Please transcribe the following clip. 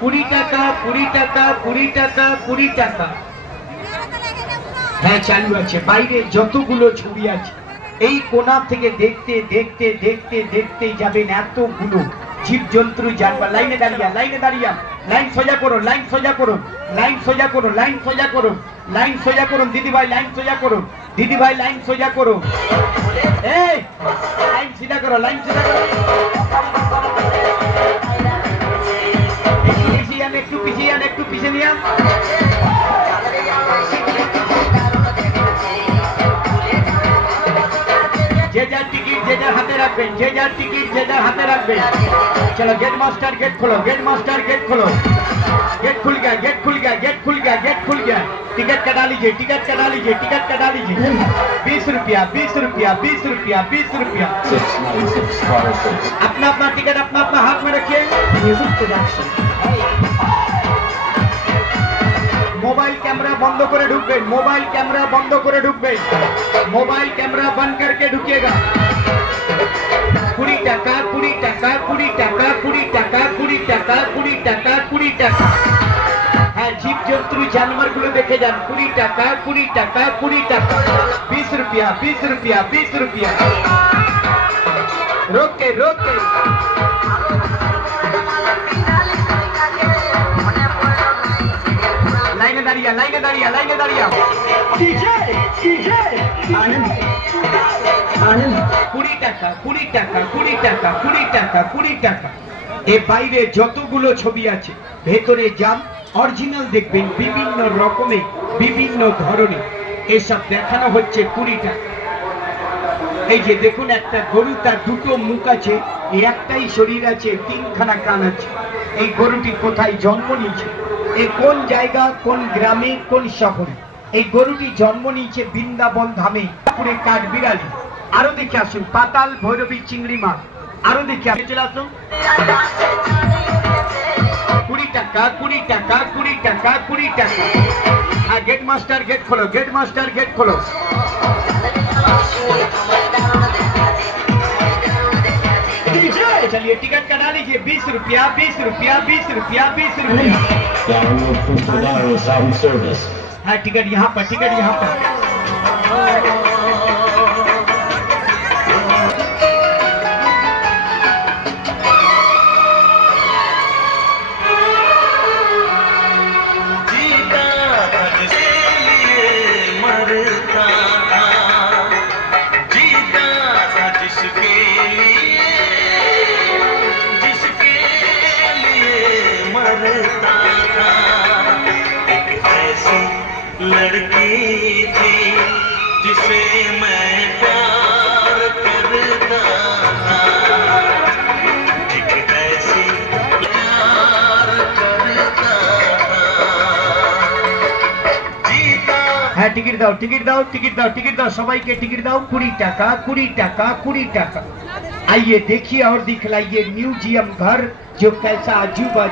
কুড়ি টাকা 20 টাকা 20 টাকা 20 টাকা। হ্যাঁ চালু আছে। বাইরে যতগুলো ছবি আছে এই কোণা থেকে দেখতে দেখতে দেখতে দেখতে যাবেন এতগুলো জীবজন্তু জানবার। লাইনে দাঁড়িয়ে লাইনে দাঁড়িয়ে লাইন সোজা করো লাইন সোজা করো লাইন সোজা করো লাইন সোজা করো লাইন সোজা করুন দিদি ভাই লাইন সোজা করো দিদি ভাই লাইন সোজা করো এই লাইন সিধা করো লাইন সিধা করো। একটু পিছিয়ে আন একটু পিছিয়ে নিয়ে আন। যে যার টিকিট যে যার হাতে রাখবেন যে যার টিকিট যে যার হাতে রাখবেন। चलो गेट मास्टर गेट खोलो गेट मास्टर गेट खोलो। गेट खुल गया गेट खुल गया गेट खुल गया गेट खुल गया। टिकट कटा लीजिए टिकट कटा लीजिए टिकट कटा लीजिए। 20 रुपया 20 रुपया 20 रुपया 20 रुपया। अपना अपना टिकट अपना अपना हाथ में रखिए। मोबाइल कैमरा बंद करे ढुकबेन मोबाइल कैमरा बंद करे ढुकबेन मोबाइल कैमरा बंद करके ढुकिएगा। 20 টাকা 20 টাকা 20 টাকা 20 টাকা 20 টাকা 20 টাকা 20 টাকা। হ্যাঁ জীবজন্তু জানোয়ারগুলো দেখে যান। 20 টাকা 20 টাকা 20 টাকা। 20 रुपया 20 रुपया 20 रुपया। रोक के लाइने दाঁড়িয়ে लाइने दाঁড়িয়ে लाइने दाঁড়িয়ে। DJ DJ Anand Anand. 20 টাকা 20 টাকা 20 টাকা 20 টাকা 20 টাকা। এর বাইরে যতগুলো ছবি আছে ভেতরে যান অরিজিনাল দেখবেন বিভিন্ন রকমের বিভিন্ন ধরনের এসব দেখানো হচ্ছে 20 টাকা। এই যে দেখুন একটা গরু তার দুটো মুখ আছে একটাই শরীর আছে তিনখানা কান আছে। এই গরুটি কোথায় জন্ম নিয়েছে এই কোন জায়গা কোন গ্রামে কোন শহরে। এই গরুটি জন্ম নিয়েছে বৃন্দাবন ধামে পুরে কাঠবিড়ালি। আরো দেখে আসুন পাতাল ভৈরবী চিংড়ি মাছ। আরো দেখে চলে আসুন। 20 টাকা 20 টাকা 20 টাকা 20 টাকা। আর गेट मास्टर गेट खोलो गेट मास्टर गेट खोलो। चलिए टिकट कटा लीजिए 20 रुपया 20 रुपया 20 रुपया 20 रुपया। हाँ टिकट यहाँ पर टिकट यहाँ पर। लड़की थी जिसे मैं प्यार करता था एक ऐसी प्यार करता था जीता। হ্যাঁ টিকিট দাও টিকিট দাও টিকিট দাও টিকিট দাও সবাইকে টিকিট দাও। 20 টাকা 20 টাকা 20 টাকা। आइए देखिए और दिखलाइए म्यूजियम घर जो कैसा अजूबा